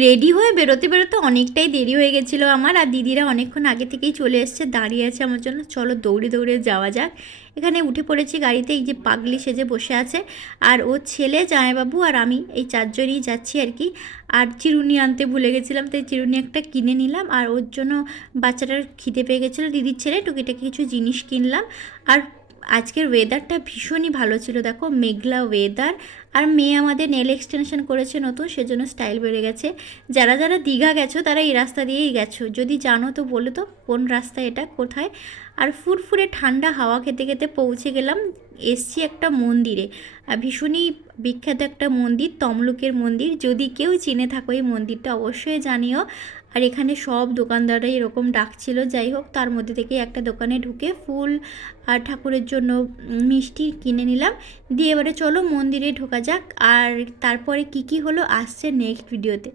Ready হয়ে বেরোতে বেরোতে অনেকটাই দেরি হয়ে গেছিলো আমার, আর দিদিরা অনেকক্ষণ আগে থেকেই চলে এসছে, দাঁড়িয়ে আছে আমার জন্য। চলো দৌড়ে দৌড়ে যাওয়া যাক। এখানে উঠে পড়েছি গাড়িতে, এই যে পাগলি সেজে বসে আছে, আর ওর ছেলে, জামাইবাবু আর আমি, এই চারজনই যাচ্ছি আর কি। আর চিরুনি আনতে ভুলে গেছিলাম, তাই চিরুনি একটা কিনে নিলাম, আর ওর জন্য বাচ্চাটার খিদে পেয়ে গেছিলো, দিদির ছেলে, টুকিটাকি কিছু জিনিস কিনলাম। আর আজকের ওয়েদারটা ভীষণই ভালো ছিল, দেখো মেঘলা ওয়েদার। আর মেয়ে আমাদের নেল এক্সটেনশন করেছে নতুন, সেজন্য স্টাইল বেড়ে গেছে। যারা যারা দীঘা গেছো তারা এই রাস্তা দিয়েই গেছো, যদি জানো তো বলো তো কোন রাস্তা এটা, কোথায়। আর ফুরফুরে ঠান্ডা হাওয়া খেতে খেতে পৌঁছে গেলাম, এসছি একটা মন্দিরে, ভীষণই বিখ্যাত একটা মন্দির, তমলুকের মন্দির। যদি কেউ চিনে থাকো এই মন্দিরটা অবশ্যই জানিও। আর এখানে সব দোকানদাররা এরকম ডাকছিল, যাই হোক তার মধ্যে থেকে একটা দোকানে ঢুকে ফুল আর ঠাকুরের জন্য মিষ্টি কিনে নিলাম। দিয়ে এবারে চলো মন্দিরে ঢোকা যাক। আর তারপরে কি কি হলো আসছে নেক্সট ভিডিওতে।